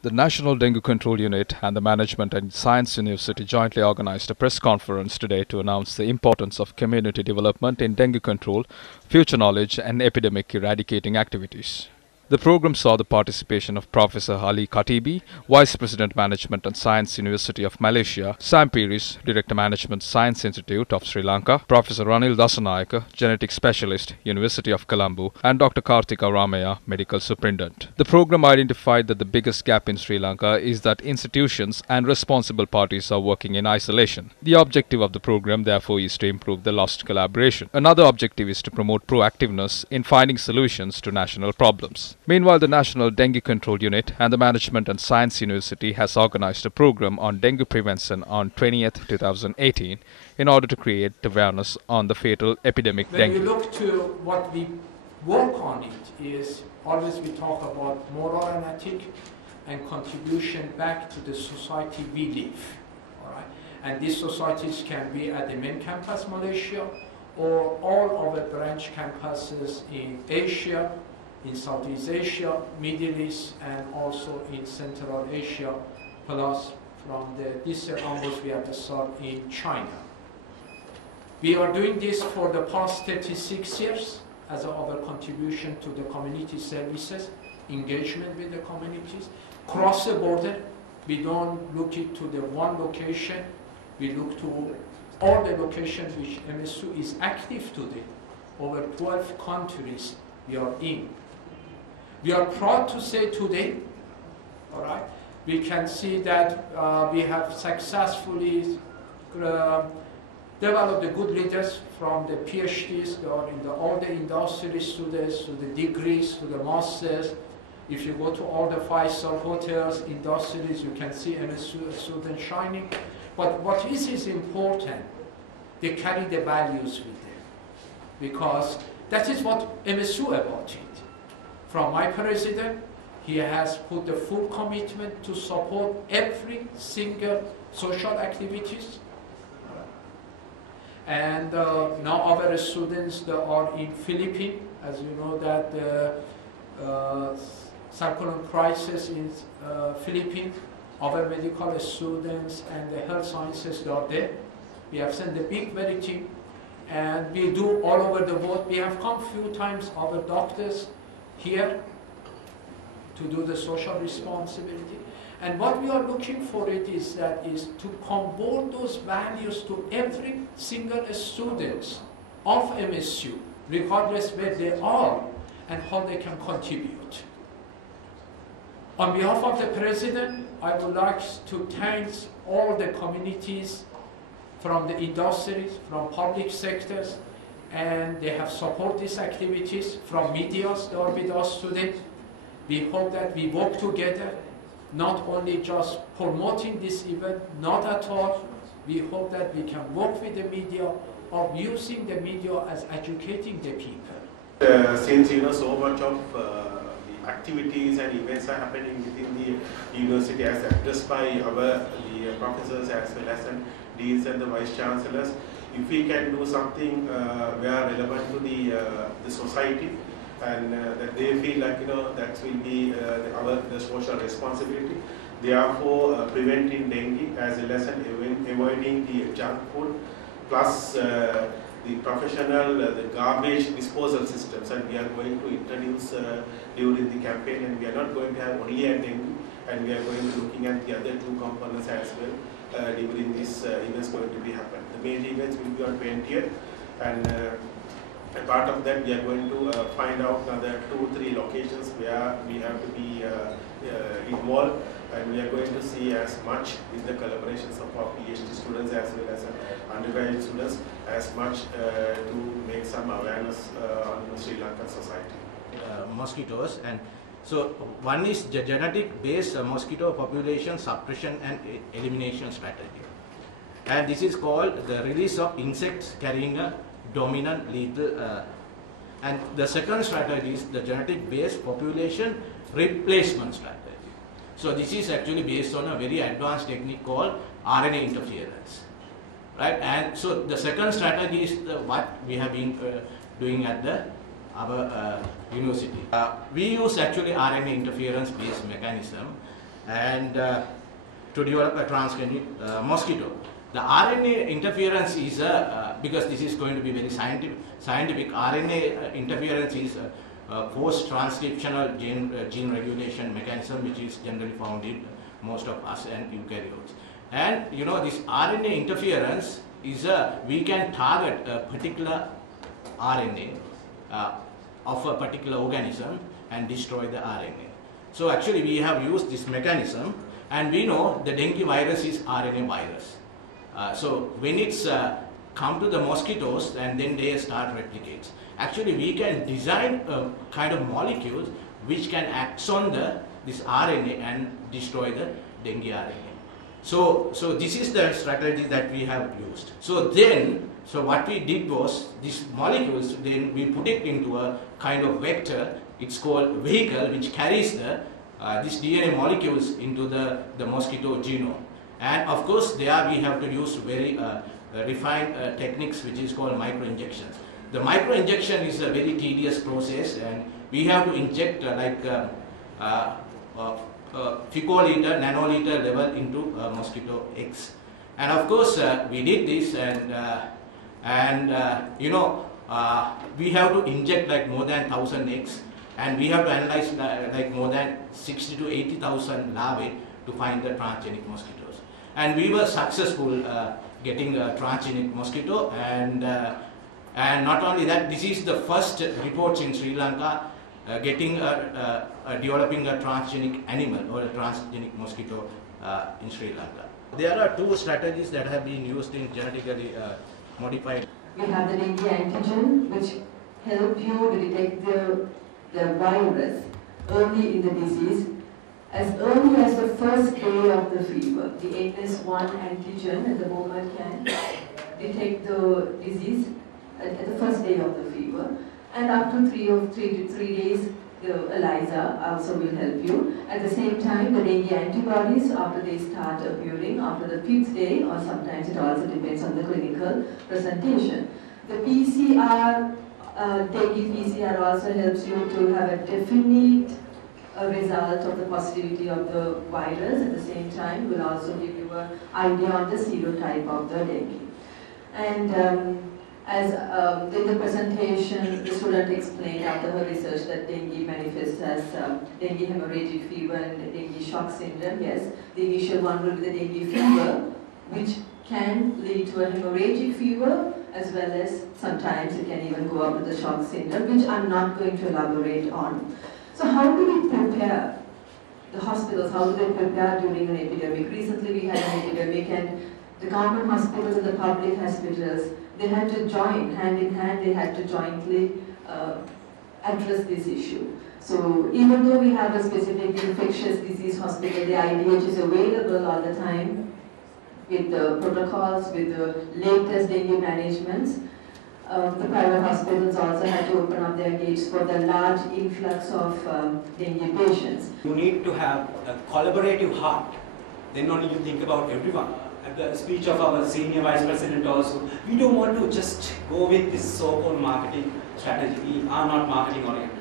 The National Dengue Control Unit and the Management and Science University jointly organized a press conference today to announce the importance of community development in dengue control, future knowledge and epidemic eradicating activities. The program saw the participation of Professor Ali Khatibi, Vice President Management and Science University of Malaysia, Sam Piris, Director Management Science Institute of Sri Lanka, Professor Ranil Dasanayake, Genetic Specialist, University of Colombo, and Dr. Karthika Ramaya, Medical Superintendent. The program identified that the biggest gap in Sri Lanka is that institutions and responsible parties are working in isolation. The objective of the program, therefore, is to improve the lost collaboration. Another objective is to promote proactiveness in finding solutions to national problems. Meanwhile, the National Dengue Control Unit and the Management and Science University has organized a program on dengue prevention on 20th 2018 in order to create awareness on the fatal epidemic dengue. When we look to what we work on it is always we talk about moral and ethic and contribution back to the society we live. All right? And these societies can be at the main campus, Malaysia, or all our branch campuses in Asia, in Southeast Asia, Middle East, and also in Central Asia, plus from this year onwards we have to start in China. We are doing this for the past 36 years as our contribution to the community services, engagement with the communities. Cross the border, we don't look into the one location, we look to all the locations which MSU is active today. Over 12 countries we are in. We are proud to say today, all right, we can see that we have successfully developed the good leaders from the PhDs, or in all the industry students, to the degrees, to the masters. If you go to all the five-star hotels, industries, you can see MSU students shining. But what is important, they carry the values with them, because that is what MSU about it. From my president, he has put the full commitment to support every single social activities. And now our students that are in Philippines, as you know that the cyclone crisis in Philippines, our medical students and the health sciences that are there. We have sent a big very team, and we do all over the world. We have come few times, our doctors here to do the social responsibility. And what we are looking for it is to convert those values to every single student of MSU, regardless where they are and how they can contribute. On behalf of the President, I would like to thank all the communities from the industries, from public sectors, and they have supported these activities, from medias that are with us today. We hope that we work together, not only just promoting this event, not at all. We hope that we can work with the media, of using the media as educating the people. Since so much of the activities and events are happening within the university as addressed by the professors as well as deans and the vice chancellors, if we can do something where relevant to the society, and that they feel like that will be the social responsibility. Therefore, preventing dengue as well as avoiding the junk food, plus the professional the garbage disposal systems, and we are going to introduce during the campaign, and we are not going to have only a dengue, and we are going to looking at the other two components as well during this events going to be happen. The main events will be on 20th, and a part of that we are going to find out another 2-3 locations where we have to be involved, and we are going to see as much with the collaborations of our PhD students as well as undergraduate students, as much to make some awareness on Sri Lankan society. Mosquitoes, and so one is the genetic based mosquito population suppression and elimination strategy, and this is called the release of insects carrying a dominant lethal, and the second strategy is the genetic based population replacement strategy. So this is actually based on a very advanced technique called RNA interference, right? And so the second strategy is what we have been doing at our university. We use actually RNA interference based mechanism and to develop a transgenic mosquito. The RNA interference is because this is going to be very scientific. RNA interference is a post-transcriptional gene regulation mechanism, which is generally found in most of us and eukaryotes. And you know, this RNA interference is we can target a particular RNA of a particular organism and destroy the RNA. So actually we have used this mechanism, and we know the dengue virus is RNA virus. So when it's come to the mosquitoes and then they start replicates, actually we can design a kind of molecules which can act on this RNA and destroy the dengue RNA. So this is the strategy that we have used. So what we did was, these molecules, then we put it into a kind of vector. It's called vehicle, which carries these DNA molecules into the mosquito genome. And of course, there we have to use very refined techniques, which is called microinjections. The microinjection is a very tedious process, and we have to inject picoliter, nanoliter level into mosquito eggs. And of course, we did this, and you know, we have to inject like more than 1,000 eggs, and we have to analyze like more than 60 to 80,000 larvae to find the transgenic mosquitoes. And we were successful getting a transgenic mosquito, and not only that, this is the first report in Sri Lanka getting developing a transgenic animal or a transgenic mosquito in Sri Lanka. There are two strategies that have been used in genetically modified. We have the dengue antigen, which help you to detect the virus early in the disease, as early as the first day of the fever. The AS1 antigen at the moment can detect the disease at the first day of the fever, and up to 3 days the ELISA also will help you. At the same time, the dengue antibodies, after they start appearing after the 5th day, or sometimes it also depends on the clinical presentation. The PCR, dengue PCR also helps you to have a definite result of the positivity of the virus. At the same time, will also give you an idea on the serotype of the dengue. And as in the presentation, the student explained after her research that dengue manifests as dengue hemorrhagic fever and dengue shock syndrome. Yes, the initial one will be the dengue fever, which can lead to a hemorrhagic fever, as well as sometimes it can even go up to the shock syndrome, which I'm not going to elaborate on. So how do we prepare the hospitals? How do they prepare during an epidemic? Recently we had an epidemic, and the government hospitals and the public hospitals, they had to join, hand in hand, they had to jointly address this issue. So even though we have a specific infectious disease hospital, the IDH is available all the time with the protocols, with the latest dengue managements. The private hospitals also had to open up their gates for the large influx of dengue patients. You need to have a collaborative heart, then only you think about everyone. At the speech of our senior vice president also, we don't want to just go with this so-called marketing strategy. We are not marketing oriented.